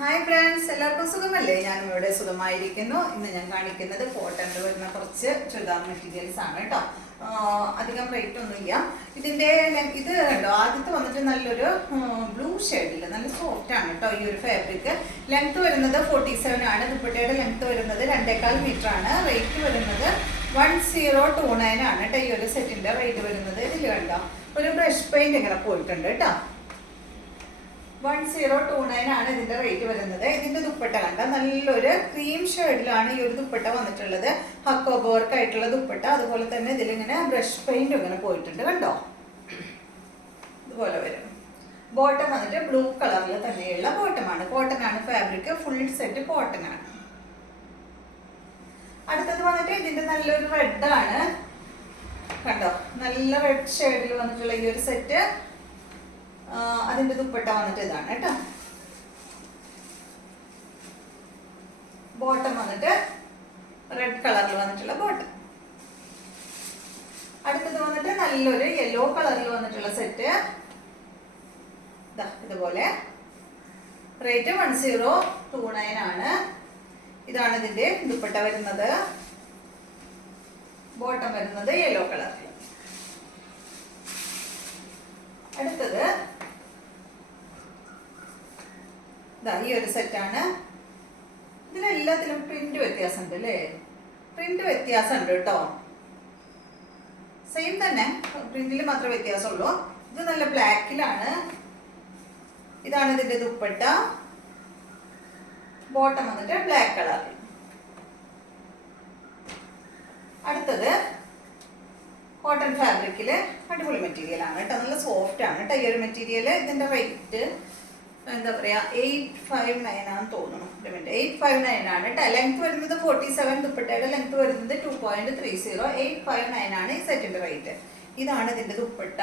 Hi friends, എല്ലാവർക്കും സുഖമല്ലേ? ഞാനും ഇവിടെ സുഖമായിരിക്കുന്നു. ഇന്ന് ഞാൻ കാണിക്കുന്നത് കോട്ടണിൽ വരുന്ന കുറച്ച് ചുരിദാർ മെറ്റീരിയൽസ് ആണ് കേട്ടോ. അധികം റേറ്റ് ഒന്നുമില്ല. ഇതിൻ്റെ ഇത് കണ്ടോ, ആദ്യത്തെ വന്നിട്ട് നല്ലൊരു ബ്ലൂ ഷെയ്ഡിൽ നല്ല സോഫ്റ്റ് ആണ് കേട്ടോ. ഈ ഒരു ഫാബ്രിക് ലെങ്ത് വരുന്നത് 47 ആണ്. ദുപ്പട്ടയുടെ ലെങ്ത് വരുന്നത് 2.25 മീറ്റർ ആണ്. റേറ്റ് വരുന്നത് 1029 ആണ് കേട്ടോ. ഈ ഒരു സെറ്റിൻ്റെ റേറ്റ് വരുന്നത് ഇതിൽ കണ്ടോ ഒരു ബ്രഷ് പെയിന്റ് ഇങ്ങനെ പോയിട്ടുണ്ട് കേട്ടോ. 1029 ആണ് ഇതിന്റെ റേറ്റ് വരുന്നത്. ഇതിന്റെ ദുപ്പട്ട കണ്ട നല്ലൊരു ക്രീം ഷെയ്ഡിലാണ് ഈ ഒരു ദുപ്പട്ട വന്നിട്ടുള്ളത്. ഹക്കോബ വർക്ക് ആയിട്ടുള്ള ദുപ്പട്ട. അതുപോലെ തന്നെ ഇതിലിങ്ങനെ ബ്രഷ് പെയിന്റ് ഇങ്ങനെ പോയിട്ടുണ്ട് കണ്ടോ. ഇതുപോലെ വരും. ബോട്ടം വന്നിട്ട് ബ്ലൂ കളറിൽ തന്നെയുള്ള ബോട്ടമാണ്. കോട്ടൺ ആണ് ഫാബ്രിക്. ഫുൾ സെറ്റ് കോട്ടൺ ആണ്. അടുത്തത് വന്നിട്ട് ഇതിന്റെ നല്ലൊരു റെഡ് ആണ് കണ്ടോ. നല്ല റെഡ് ഷെയ്ഡിൽ വന്നിട്ടുള്ള ഈ ഒരു സെറ്റ്. അതിന്റെ ദുപ്പട്ട വന്നിട്ട് ഇതാണ് കേട്ടോ. ബോട്ടം വന്നിട്ട് റെഡ് കളറിൽ വന്നിട്ടുള്ള ബോട്ടം. അടുത്തത് വന്നിട്ട് നല്ലൊരു യെല്ലോ കളറിൽ വന്നിട്ടുള്ള സെറ്റ്. ഇതുപോലെ റേറ്റ് 1029 ആണ്. ഇതാണ് ഇതിന്റെ ദുപ്പട്ട വരുന്നത്. ബോട്ടം വരുന്നത് യെല്ലോ കളറിൽ. അടുത്തത് ഈ ഒരു സെറ്റാണ്. ഇതിലെല്ലാത്തിലും പ്രിന്റ് വ്യത്യാസമുണ്ട് അല്ലേ? പ്രിന്റ് വ്യത്യാസമുണ്ട് കേട്ടോ. സെയിം തന്നെ, പ്രിന്റിൽ മാത്രമേ വ്യത്യാസമുള്ളൂ. ഇത് നല്ല ബ്ലാക്കിലാണ്. ഇതാണ് ഇതിന്റെ ദുപ്പട്ട. ബോട്ടം വന്നിട്ട് ബ്ലാക്ക് കളറിൽ. അടുത്തത് കോട്ടൺ ഫാബ്രിക്കില് അടിപൊളി മെറ്റീരിയൽ ആണ് കേട്ടോ. നല്ല സോഫ്റ്റ് ആണ് കേട്ടോ ഈ ഒരു മെറ്റീരിയൽ. ഇതിന്റെ റേറ്റ് എന്താ പറയാ 859 ആണെന്ന് തോന്നുന്നു. 859 ആണ് കേട്ടോ. ലെങ്ത് വരുന്നത് 47. ദുപ്പട്ടയുടെ ലെങ്ത് വരുന്നത് 2.30. 859 ആണ് ഈ സെറ്റിന്റെ റേറ്റ്. ഇതാണ് ഇതിന്റെ ദുപ്പട്ട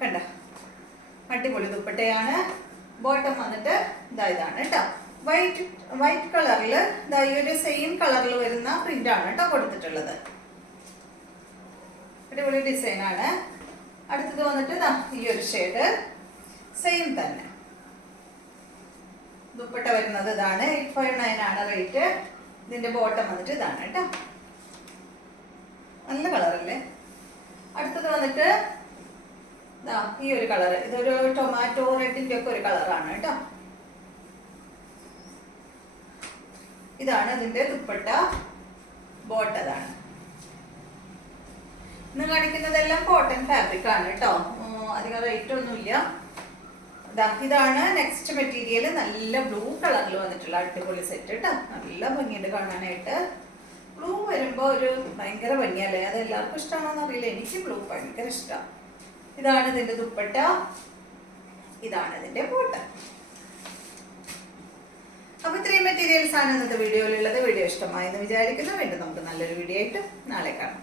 കണ്ട. അടിപൊളി ദുപ്പട്ടയാണ്. ബോട്ടം വന്നിട്ട് ഇതാണ് കേട്ടോ. വൈറ്റ് കളറിൽ ഈ ഒരു സെയിം കളറിൽ വരുന്ന പ്രിന്റ് ആണ് കേട്ടോ കൊടുത്തിട്ടുള്ളത്. അടിപൊളി ഡിസൈൻ ആണ്. അടുത്തത് വന്നിട്ട് ഈ ഒരു ഷെയ്ഡ് സെയിം തന്നെ. ദുപ്പട്ട വരുന്നത് ഇതാണ്. 859 ആണ് റേറ്റ്. ഇതിന്റെ ബോട്ടം വന്നിട്ട് ഇതാണ് കേട്ടോ. നല്ല കളറല്ലേ? അടുത്തത് വന്നിട്ട് ഈ ഒരു കളർ. ഇതൊരു ടൊമാറ്റോ റെഡിന്റെ ഒക്കെ ഒരു കളറാണ് കേട്ടോ. ഇതാണ് ഇതിന്റെ ദുപ്പട്ട. ബോട്ടം അതാണ്. ഇന്ന് കാണിക്കുന്നതെല്ലാം കോട്ടൺ ഫാബ്രിക് ആണ് കേട്ടോ. അധികം റേറ്റ് ഒന്നുമില്ല. ഇതാണ് നെക്സ്റ്റ് മെറ്റീരിയൽ. നല്ല ബ്ലൂ കളറിൽ വന്നിട്ടുള്ള അടിപൊളി സെറ്റ് കേട്ടോ. നല്ല ഭംഗിയുണ്ട് കാണാനായിട്ട്. ബ്ലൂ വരുമ്പോ ഒരു ഭയങ്കര ഭംഗിയല്ലേ? അത് എല്ലാവർക്കും ഇഷ്ടമാണോന്ന് അറിയില്ല. എനിക്ക് ബ്ലൂ ഭയങ്കര ഇഷ്ടമാണ്. ഇതാണ് ഇതിന്റെ ദുപ്പട്ട. ഇതാണ് ഇതിന്റെ ബോട്ടം. അപ്പൊ ഇത്രയും മെറ്റീരിയൽസ് ആണ് ഇന്നത്തെ വീഡിയോയിലുള്ളത്. വീഡിയോ ഇഷ്ടമായെന്ന് വിചാരിക്കുന്നു. വീണ്ടും നമുക്ക് നല്ലൊരു വീഡിയോ ആയിട്ട് നാളെ കാണാം.